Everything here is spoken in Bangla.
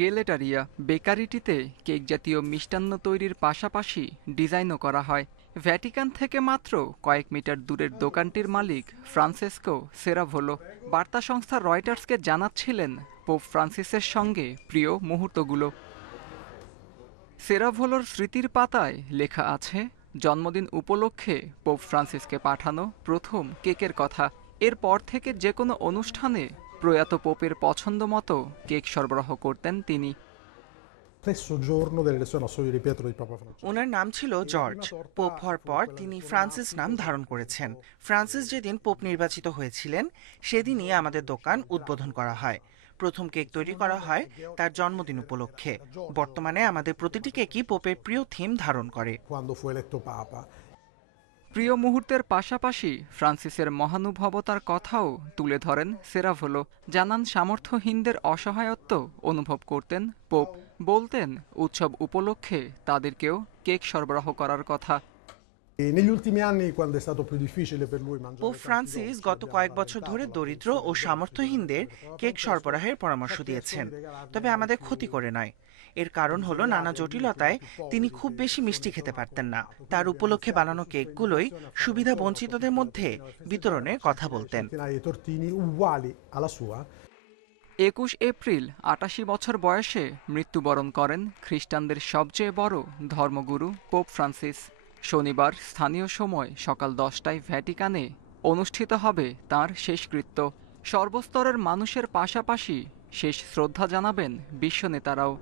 গেলেটারিয়া বেকারিটিতে কেক জাতীয় মিষ্টান্ন তৈরির পাশাপাশি ডিজাইনও করা হয়। ভ্যাটিকান থেকে মাত্র কয়েক মিটার দূরের দোকানটির মালিক ফ্রান্সেসকো সেরাভোলো বার্তা সংস্থা রয়টার্সকে জানাচ্ছিলেন পোপ ফ্রান্সিসের সঙ্গে প্রিয় মুহূর্তগুলো। সেরাভোলোর স্মৃতির পাতায় লেখা আছে জন্মদিন উপলক্ষে পোপ ফ্রান্সিসকে পাঠানো প্রথম কেকের কথা। এরপর থেকে যে কোনো অনুষ্ঠানে প্রয়াত পোপের পছন্দ মতো কেক সরবরাহ করতেন তিনি। ওনার নাম ছিল জর্জ। পোপ হওয়ার পর তিনি ফ্রান্সিস নাম ধারণ করেছেন। ফ্রান্সিস যেদিন পোপ নির্বাচিত হয়েছিলেন সেদিনই আমাদের দোকান উদ্বোধন করা হয়। প্রথম কেক তৈরি করা হয় তার জন্মদিন উপলক্ষে। বর্তমানে আমাদের প্রতিটি কেকই পোপের প্রিয় থিম ধারণ করে। প্রিয় মুহূর্তের পাশাপাশি ফ্রান্সিসের মহানুভবতার কথাও তুলে ধরেন সেরাভোলো। জানান সামর্থ্যহীনদের অসহায়ত্ব অনুভব করতেন পোপ। বলতেন উৎসব উপলক্ষে তাদেরকেও কেক সরবরাহ করার কথা। পোপ ফ্রান্সিস গত কয়েক বছর ধরে দরিদ্র ও সামর্থ্যহীনদের কেক সরবরাহের পরামর্শ দিয়েছেন, তবে আমাদের ক্ষতি করে নয়। এর কারণ হলো নানা জটিলতায় তিনি খুব বেশি মিষ্টি খেতে পারতেন না। তার উপলক্ষে বানানো কেকগুলোই সুবিধা বঞ্চিতদের মধ্যে বিতরণের কথা বলতেন। ২১ এপ্রিল ৮৮ বছর বয়সে মৃত্যুবরণ করেন খ্রিস্টানদের সবচেয়ে বড় ধর্মগুরু পোপ ফ্রান্সিস। শনিবার স্থানীয় সময় সকাল ১০টায় ভ্যাটিকানে অনুষ্ঠিত হবে তাঁর শেষকৃত্য। সর্বস্তরের মানুষের পাশাপাশি শেষ শ্রদ্ধা জানাবেন বিশ্ব নেতারাও।